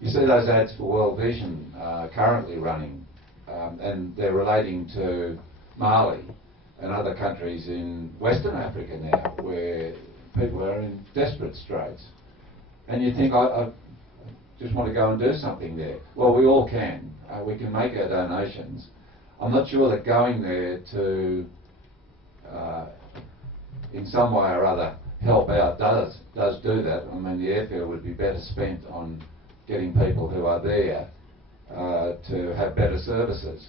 you see those ads for World Vision currently running, and they're relating to Mali and other countries in Western Africa now, where people are in desperate straits. And you think, I just want to go and do something there. Well, we all can. We can make our donations. I'm not sure that going there to, in some way or other, help out does do that. I mean, the airfare would be better spent on getting people who are there to have better services.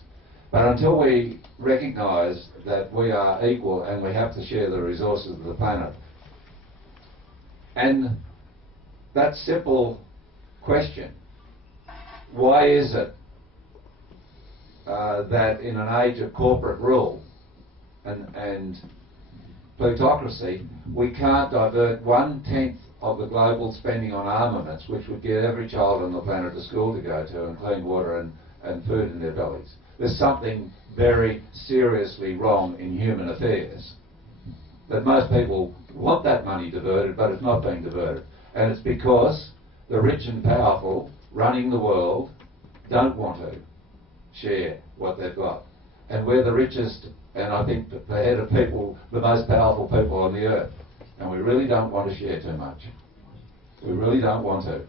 But until we recognise that we are equal and we have to share the resources of the planet, and that simple question, why is it that in an age of corporate rule and plutocracy, we can't divert 1/10 of the global spending on armaments, which would get every child on the planet a school to go to and clean water and food in their bellies. There's something very seriously wrong in human affairs. That most people want that money diverted, but it's not being diverted. And it's because the rich and powerful running the world don't want to share what they've got. And we're the richest, and I think the head of people, the most powerful people on the earth. And we really don't want to share too much. We really don't want to.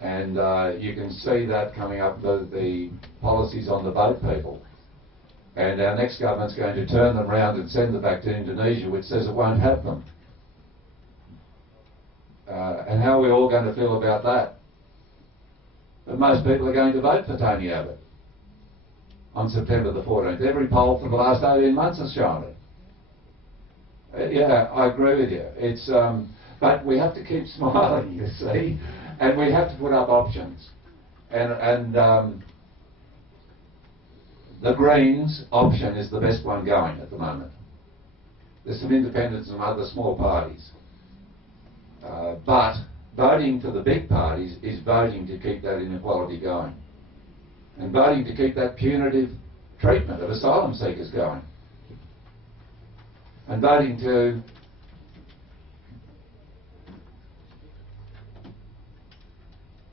And you can see that coming up, the policies on the boat people. And our next government's going to turn them round and send them back to Indonesia, which says it won't have them. And how are we all going to feel about that? But most people are going to vote for Tony Abbott on September the 14th. Every poll for the last 18 months has shown it. Yeah, I agree with you. It's, but we have to keep smiling, you see, and we have to put up options. And the Greens option is the best one going at the moment. There's some independents and other small parties. But voting for the big parties is voting to keep that inequality going. And voting to keep that punitive treatment of asylum seekers going. And voting to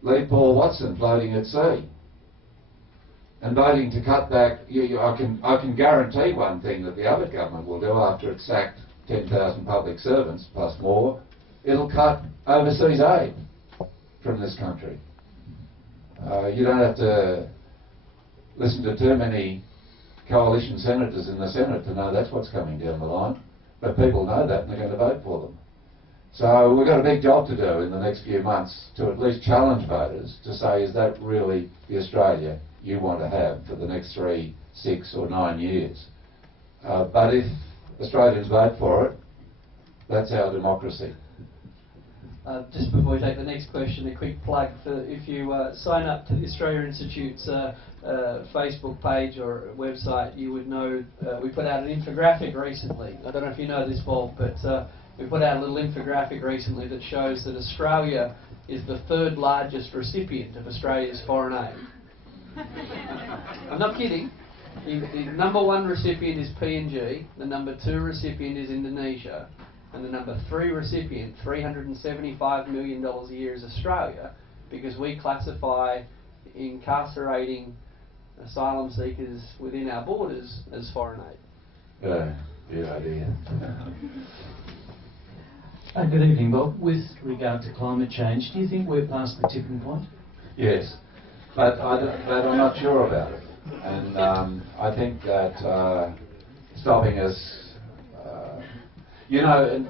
leave Paul Watson floating at sea. And voting to cut back, I can guarantee one thing that the Abbott government will do after it's sacked 10,000 public servants plus more, it'll cut overseas aid from this country. You don't have to listen to too many coalition senators in the Senate to know that's what's coming down the line. But people know that and they're going to vote for them. So we've got a big job to do in the next few months to at least challenge voters to say, is that really the Australia you want to have for the next 3, 6 or 9 years? But if Australians vote for it, that's our democracy. Just before we take the next question, a quick plug for if you sign up to the Australia Institute's Facebook page or website, you would know we put out an infographic recently. I don't know if you know this, Bob, but we put out a little infographic recently that shows that Australia is the 3rd largest recipient of Australia's foreign aid. I'm not kidding. The number 1 recipient is PNG, the number 2 recipient is Indonesia, and the number 3 recipient, $375 million a year, is Australia, because we classify incarcerating asylum seekers within our borders as foreign aid. Good idea. Good evening, Bob. With regard to climate change, do you think we're past the tipping point? Yes, but I'm not sure about it. And I think that stopping us, even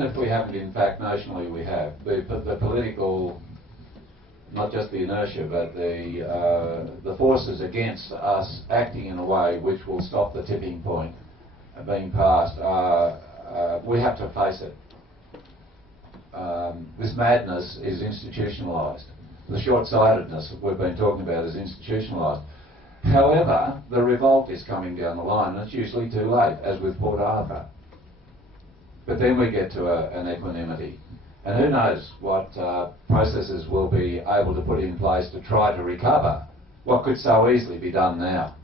if we haven't, in fact, nationally we have, the political, not just the inertia, but the forces against us acting in a way which will stop the tipping point being passed, we have to face it. This madness is institutionalised. The short-sightedness that we've been talking about is institutionalised. However, the revolt is coming down the line, and it's usually too late, as with Port Arthur. But then we get to an equanimity. And who knows what processes we'll be able to put in place to try to recover what could so easily be done now.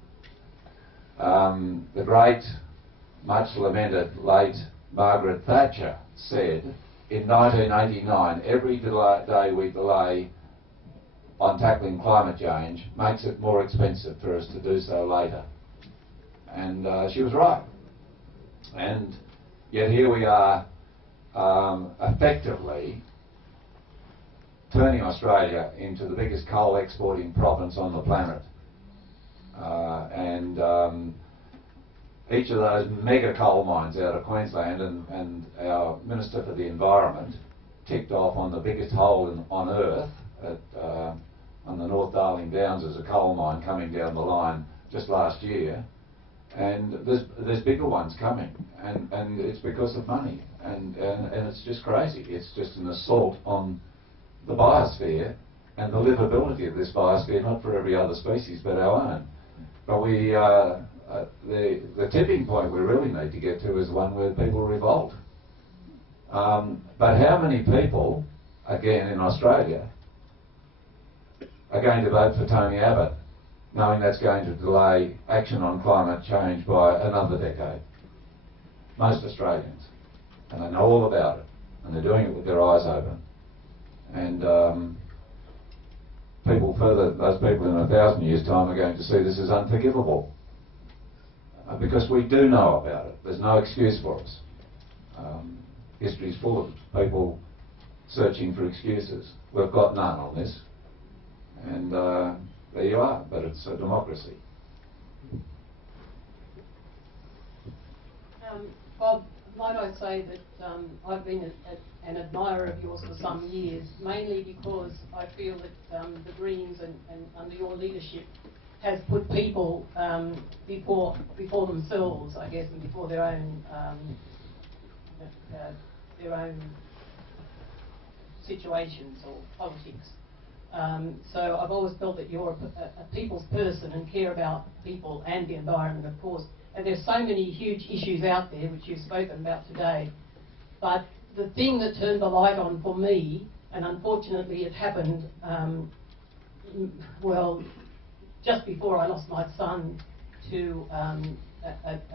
The great, much lamented late Margaret Thatcher said in 1989, every day we delay on tackling climate change makes it more expensive for us to do so later. And she was right. And yet here we are effectively turning Australia into the biggest coal exporting province on the planet. Each of those mega coal mines out of Queensland, and our Minister for the Environment ticked off on the biggest hole on Earth on the North Darling Downs as a coal mine coming down the line just last year. And there's bigger ones coming, and it's because of money, and it's just crazy. It's just an assault on the biosphere and the livability of this biosphere, not for every other species but our own. But the tipping point we really need to get to is one where people revolt. But how many people, again in Australia, are going to vote for Tony Abbott, knowing that's going to delay action on climate change by another decade? Most Australians. And they know all about it. And they're doing it with their eyes open. And those people in 1,000 years' time are going to see this as unforgivable. Because we do know about it. There's no excuse for us. History's full of people searching for excuses. We've got none on this. And there you are, but it's a democracy. Bob, might I say that I've been an admirer of yours for some years, mainly because I feel that the Greens and under your leadership has put people before themselves, I guess, and before their own situations or politics. So I've always felt that you're a people's person and care about people and the environment, of course. And there's so many huge issues out there which you've spoken about today. But the thing that turned the light on for me, and unfortunately it happened, well, just before I lost my son to an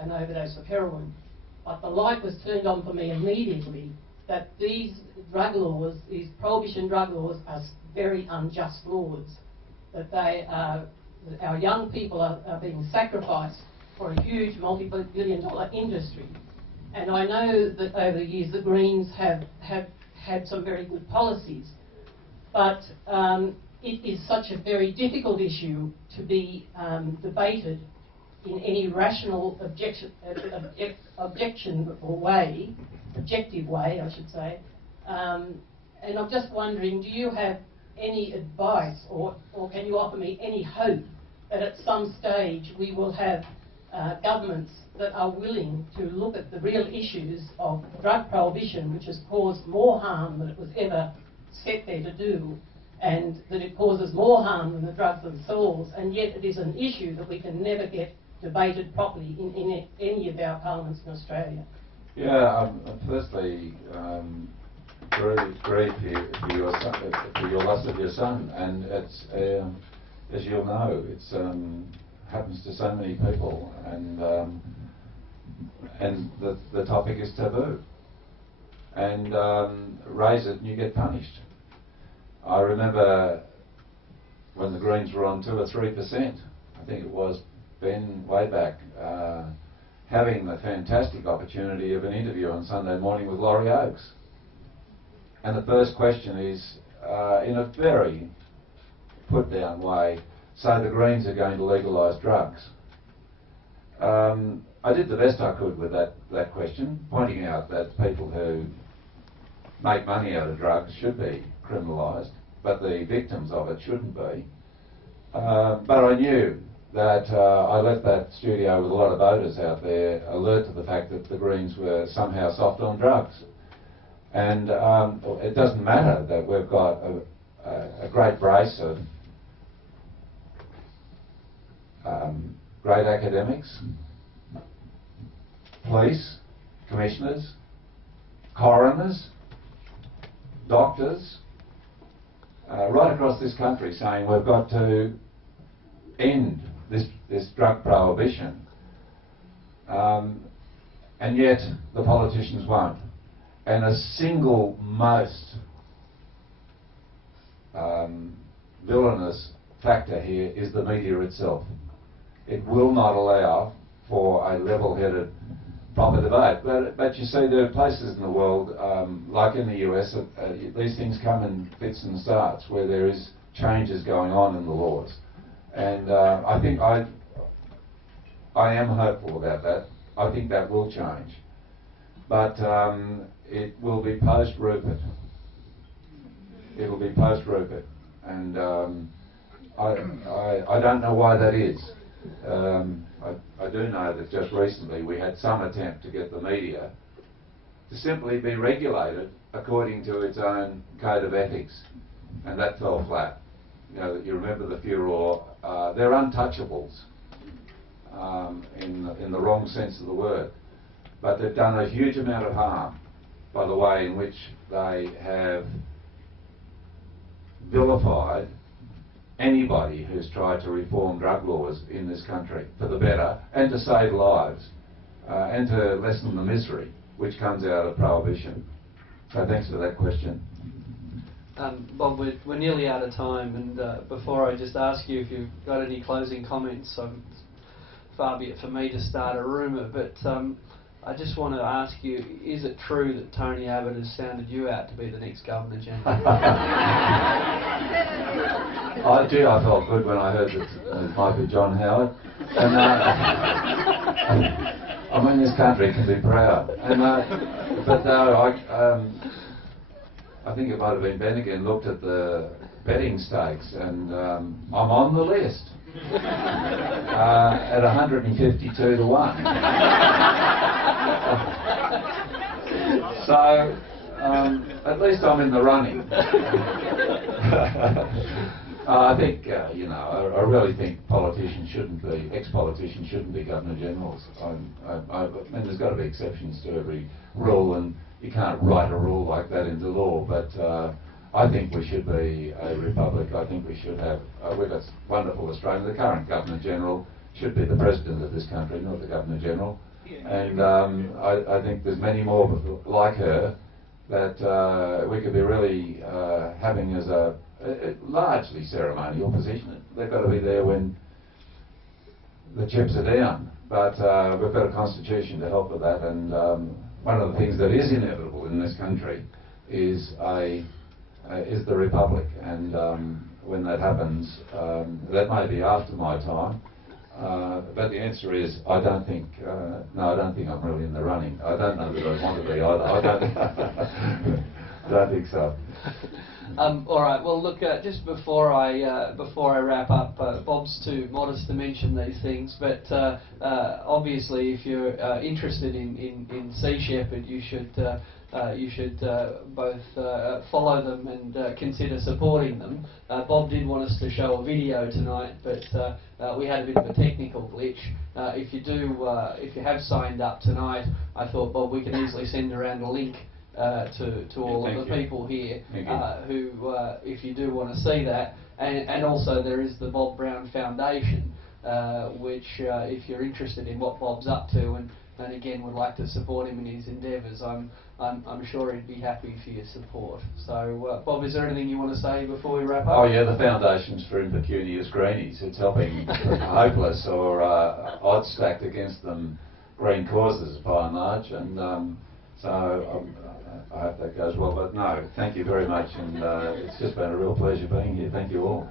overdose of heroin. But the light was turned on for me immediately that these drug laws, these prohibition drug laws, are very unjust laws. That our young people are being sacrificed for a huge multi-billion-dollar industry. And I know that over the years the Greens have had some very good policies, but it is such a very difficult issue to be debated in any rational objective way, I should say. And I'm just wondering, do you have any advice or can you offer me any hope that at some stage we will have governments that are willing to look at the real issues of drug prohibition, which has caused more harm than it was ever set there to do, and that it causes more harm than the drugs themselves, and yet it is an issue that we can never get debated properly in any of our parliaments in Australia? Yeah, firstly, grief for your son, for your loss of your son, and it's as you'll know, it's happens to so many people, and the topic is taboo, and raise it and you get punished. I remember when the Greens were on 2 or 3%, I think it was, Ben, way back, having the fantastic opportunity of an interview on Sunday morning with Laurie Oakes. And the first question is, in a very put-down way, so the Greens are going to legalise drugs. I did the best I could with that question, pointing out that people who make money out of drugs should be criminalised, but the victims of it shouldn't be. But I knew that I left that studio with a lot of voters out there alert to the fact that the Greens were somehow soft on drugs. And it doesn't matter that we've got a great brace of great academics, police, commissioners, coroners, doctors, right across this country saying we've got to end this drug prohibition. And yet the politicians won't. And a single most villainous factor here is the media itself. It will not allow for a level-headed proper debate. But you see, there are places in the world, like in the US, these things come in fits and starts, where there is changes going on in the laws. And I think I am hopeful about that. I think that will change. But it will be post-Rupert. It will be post-Rupert. And I don't know why that is. I do know that just recently we had some attempt to get the media to simply be regulated according to its own code of ethics, and that fell flat. You know, you remember the furor. They're untouchables in the wrong sense of the word, but they've done a huge amount of harm by the way in which they have vilified anybody who's tried to reform drug laws in this country for the better and to save lives and to lessen the misery which comes out of prohibition. So thanks for that question. Bob, we're nearly out of time, and before I just ask you if you've got any closing comments, far be it for me to start a rumour, but I just want to ask you, is it true that Tony Abbott has sounded you out to be the next Governor-General? I felt good when I heard that it might be John Howard. And I mean, this country can be proud. And, but no, I think it might have been Ben again, looked at the betting stakes, and I'm on the list at 152 to 1. So at least I'm in the running. I think, you know, I really think politicians shouldn't be, ex-politicians shouldn't be Governor-Generals. I mean, there's got to be exceptions to every rule, and you can't write a rule like that into law, but I think we should be a republic. I think we should have, we've got wonderful Australia. The current Governor-General should be the President of this country, not the Governor-General. And I think there's many more like her that we could be really having as a largely ceremonial position. They've got to be there when the chips are down. But we've got a constitution to help with that, and one of the things that is inevitable in this country is the republic. And when that happens, that may be after my time. But the answer is, I don't think, no, I don't think I'm really in the running. I don't know that I want to be either. I don't think so. All right. Well, look. Just before I wrap up, Bob's too modest to mention these things, but obviously, if you're interested in Sea Shepherd, you should both follow them and consider supporting them. Bob did want us to show a video tonight, but we had a bit of a technical glitch. If you have signed up tonight, I thought, Bob, we can easily send around a link to all of the people here who, if you do want to see that, and also there is the Bob Brown Foundation, which if you're interested in what Bob's up to and again would like to support him in his endeavours, I'm sure he'd be happy for your support. So Bob, is there anything you want to say before we wrap up? Oh yeah, the Foundation's for Impecunious Greenies. It's helping hopeless or odds stacked against them green causes by and large, and so I hope that goes well. But no, thank you very much, and it's just been a real pleasure being here. Thank you all.